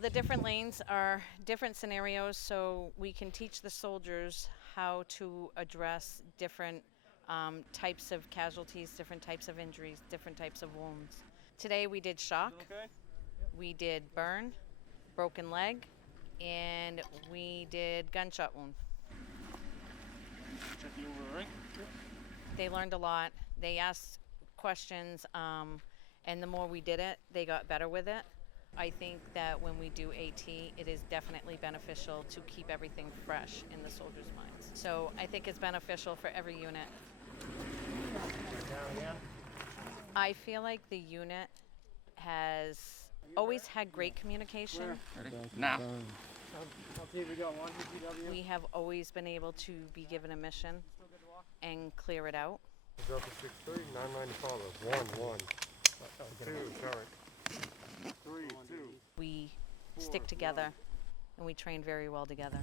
The different lanes are different scenarios, so we can teach the soldiers how to address different types of casualties, different types of injuries, different types of wounds. Today we did shock, we did burn, broken leg, and we did gunshot wound. Check you over, right? They learned a lot. They asked questions, and the more we did it, they got better with it. I think that when we do AT, it is definitely beneficial to keep everything fresh in the soldiers' minds. So I think it's beneficial for every unit. Down again. I feel like the unit has always had great communication. Ready? Now. I'll see if we got one PTW. We have always been able to be given a mission and clear it out. Delta 6-3, 990 follow. 1-1. 2, current. 3, 2. We stick together and we train very well together.